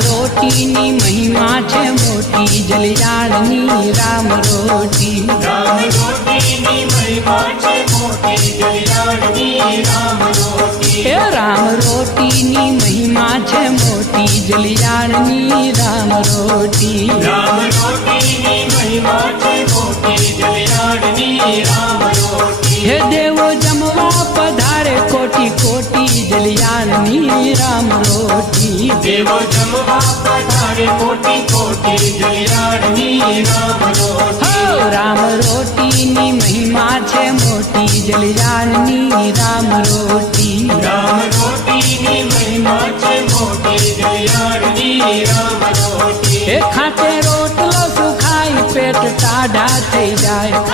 રોટીની મહિમા છે મોટી જલિયાણની રામ રોટી રોટીની મહિમા છે મોટી જલિયાણની રામ રોટી હે રામ રોટીની મહિમા છે મોટી જલિયાણની રામ રોટી રોટીની મહિમા છે મોટી જલિયાણની રામ રોટી હે દેવો જમવા પધારે કોટી કોટી જલિયાણની રામ રોટી દેવો જમવા પધારે કોટી કોટી જલિયાણની રામ રોટી હો રામ રોટીની મહિમા છે મોટી જલિયાણની રામ રોટી રોટીની મહિમા છે મોટી જલિયાણની રામ રોટી હે ખાતે રોટલો સુખાય પેટ ટાઢા થઈ જાય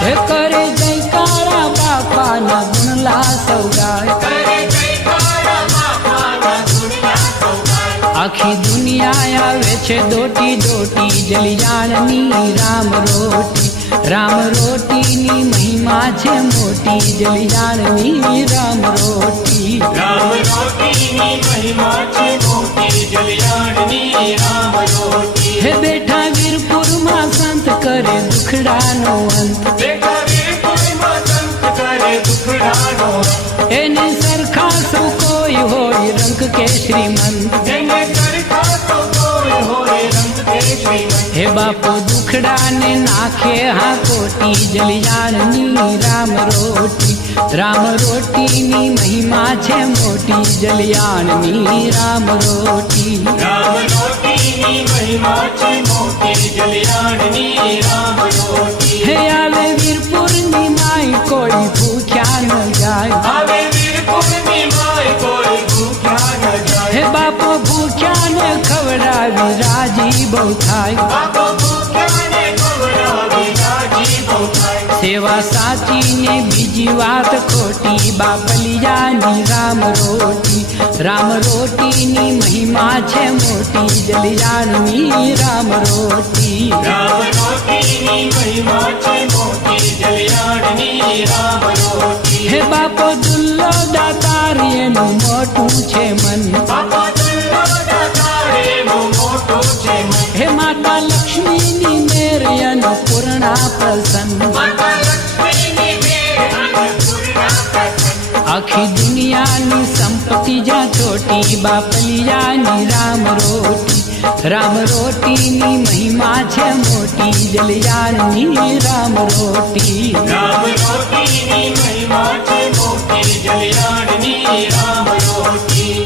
હે કરે જયકારા બાપાના ગુણલા સૌગાય આખી દુનિયા આવે છે દોટી દોટી જલિયાણની રામ રોટીની મહિમા છે મોટી જલિયાણની રામ રોટી રોટીની મહિમા છે મોટી જલિયાણની રામ રોટી હે બેઠા વીરપુરમાં સંત કરે દુખડાનો અંત બેઠા વીરપુરમાં સંત કરે દુખડાનો એને સરખા સૌ કોઈ હોય રંગ કે શ્રીમંત એને સરખા તો કોઈ હોય રંગ કે શ્રીમંત હે બાપો દુખડાને નાખે હા કોટી જલિયાણની રામ રોટીની મહિમા છે મોટી જલિયાણની રામ રોટીની મહિમા છે મોટી જલિયાણની રામ રોટી હે આવે વીરપુરની માય કોઈ ભૂખ્યા ન જાય આવે વીરપુરની માય કોઈ ભૂખ્યા ન જાય હે બાપો ભૂખ્યા ને ખવડાવી રાજી બહુ થાય બાપો ભૂખ્યાને ખવડાવી રાજી બહુ થાય સેવા સાચી ને બીજી વાત ખોટી બાપલિયાની રામ રોટીની મહિમા છે મોટી જલિયાણની રામ રોટીની મહિમા છે મોટી જલિયાણની રામ રોટી હે બાપો દુલ્લો દાતાર એનું મોટું છે મન બાપો દુલ્લો દાતાર એનું મોટું છે મન હે માતા લક્ષ્મીની મેર અન્નપૂર્ણા પ્રસન્ન માતા લક્ષ્મીની મેર અન્નપૂર્ણા પ્રસન્ન આખી દુનિયાની સંપત્તિ જ્યાં છોટી બાપલિયાની રામ રોટીની મહિમા છે મોટી જલિયાણની રામ રોટીની મહિમા છે મોટી જલિયાણની રામ રોટી